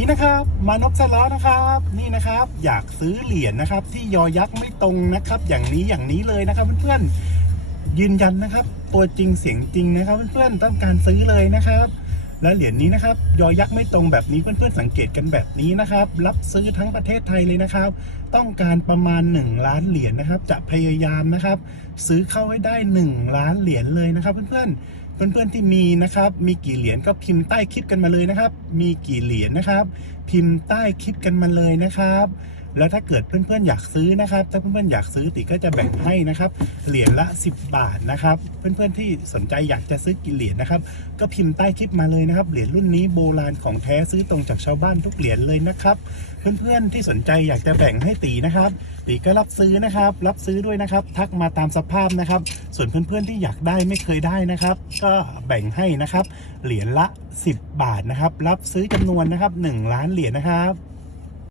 นี่นะครับมานพสล้อนะครับนี่นะครับ อยากซื้อเหรียญนะครับ ที่ยอยักษ์ไม่ตรงนะครับ อย่างนี้อย่างนี้เลยนะครับเพื่อนๆยืนยันนะครับ ตัวจริงเสียงจริงนะครับเพื่อนๆต้องการซื้อเลยนะครับ และเหรียญนี้นะครับ ยอยักษ์ไม่ตรงแบบนี้เพื่อนๆสังเกตกันแบบนี้นะครับ รับซื้อทั้งประเทศไทยเลยนะครับ ต้องการประมาณ 1 ล้านเหรียญนะครับ จะพยายามนะครับ ซื้อเข้าให้ได้ 1 ล้านเหรียญเลยนะครับ เพื่อนๆ เพื่อนๆที่มีนะครับ มีกี่เหรียญก็พิมพ์ใต้คลิปกันมาเลยนะครับ มีกี่เหรียญนะครับ พิมพ์ใต้คลิปกันมาเลยนะครับ แล้วถ้าเกิดเพื่อนๆอยากซื้อนะครับ ถ้าเพื่อนๆอยากซื้อติก็จะแบ่งให้นะครับ เหรียญละ 10 บาทนะครับ เพื่อนๆที่สนใจอยากจะซื้อกี่เหรียญนะครับ ก็พิมพ์ใต้คลิปมาเลยนะครับ เหรียญรุ่นนี้โบราณของแท้ซื้อตรงจากชาวบ้านทุกเหรียญเลยนะครับ เพื่อนๆที่สนใจอยากจะแบ่งให้ตีนะครับ ตีก็รับซื้อนะครับ รับซื้อด้วยนะครับ ทักมาตามสภาพนะครับ ส่วนเพื่อนๆที่อยากได้ไม่เคยได้นะครับก็แบ่งให้นะครับ เหรียญละ 10 บาทนะครับ รับซื้อจำนวนนะครับ 1 ล้านเหรียญนะครับ